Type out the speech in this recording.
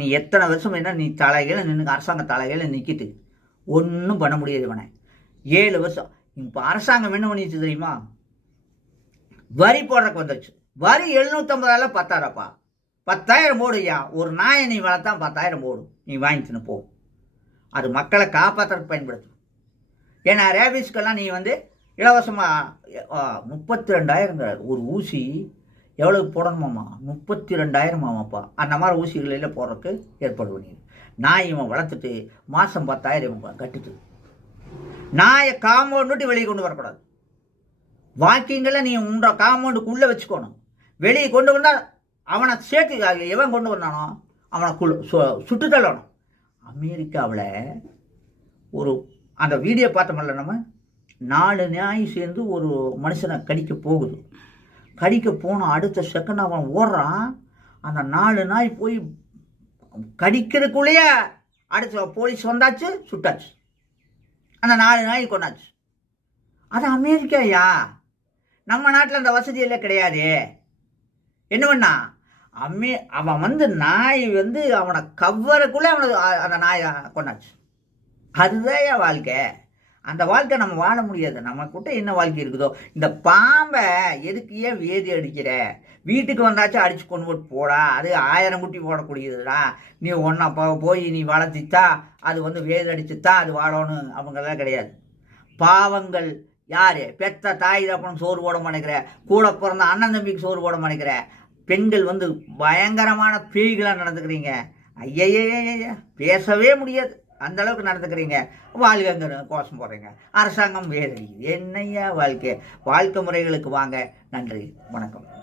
நீ எத்தனை வருஷம் என்ன நீ தலைகளை நின்று அரசாங்க தலைகளை நிற்கிட்டு ஒன்றும் பண்ண முடியாது இவனை. ஏழு வருஷம். இப்போ அரசாங்கம் என்ன பண்ணிச்சு தெரியுமா? வரி போடுறக்கு வந்துச்சு வரி எழுநூற்றம்பதாயிரம் பத்தாயிரப்பா பத்தாயிரம் போடுயா ஒரு நாயை நீ வளர்த்தா பத்தாயிரம் போடு நீ வாங்கிச்சுன்னு போ. அது மக்களை காப்பாற்றுறதுக்கு பயன்படுத்தும். ஏன்னா ரேபிஸ்க்கெல்லாம் நீ வந்து இலவசமாக முப்பத்தி ரெண்டாயிரங்கிற ஒரு ஊசி எவ்வளவு போடணுமாம்மா முப்பத்தி ரெண்டாயிரமாமாப்பா அந்த மாதிரி ஊசிகளில் போடுறதுக்கு ஏற்பாடு பண்ணிடு நாய் இவன் வளர்த்துட்டு மாதம் பத்தாயிரம் இவன் கட்டிட்டு நாயை காம்பவுண்ட் வெளியே கொண்டு வரக்கூடாது. வாக்கிங்களை நீ உன்ற காம்பவுண்டுக்குள்ளே வச்சுக்கணும். வெளியே கொண்டு வந்தால் அவனை சேர்த்து எவன் கொண்டு வந்தானோ அவனை குள் சு- சுட்டு தள்ளணும். அமெரிக்காவில் ஒரு அந்த வீடியோ பார்த்தோம்ல நம்ம நாலு நியாயம் சேர்ந்து ஒரு மனுஷனை கடிக்க போகுது. கடிக்க போன அடுத்த செகண்ட் அவன் ஓடுறான். அந்த நாலு நாய் போய் கடிக்கிறதுக்குள்ளேயே அடுத்த போலீஸ் வந்தாச்சு சுட்டாச்சு. அந்த நாலு நாய் கொண்டாச்சு அது அமெரிக்காயா நம்ம நாட்டில் அந்த வசதி எல்லாம் கிடையாது. என்ன பண்ணா? அம்மே அவன் வந்து நாய் வந்து அவனை கவ்வறக்குள்ளே அவனை அந்த நாயை கொண்டாச்சு அதுதான் என் வாழ்க்கை. அந்த வாழ்க்கை நம்ம வாழ முடியாது. நம்ம கிட்ட என்ன வாழ்க்கை இருக்குதோ? இந்த பாம்பை எதுக்கு ஏன் வேதி அடிக்கிற? வீட்டுக்கு வந்தாச்சும் அடிச்சு கொண்டு போட்டு போடா. அது ஆயிரம் குட்டி போடக்கூடியதுடா. நீ ஒன்றா போ போய் நீ வளர்த்தித்தா அது வந்து வேதி அடிச்சுத்தான் அது வாழணும் அவங்கெல்லாம் கிடையாது. பாவங்கள் யாரு? பெத்த தாய் தப்பனும் சோறு போட மாட்டேங்கிற. கூட பிறந்த அண்ணன் தம்பிக்கு சோறு போட மாட்டேங்கிற. பெண்கள் வந்து பயங்கரமான பேய்களாக நடந்துக்கிறீங்க. ஐயையே பேசவே முடியாது. அந்த அளவுக்கு நடந்துக்கிறீங்க. வாழ்க்கைங்கிற கோஷம் போடுறீங்க. அரசாங்கம் வேறு என்னையா வாழ்க்கை? வாழ்க்கை முறைகளுக்கு வாங்க. நன்றி. வணக்கம்.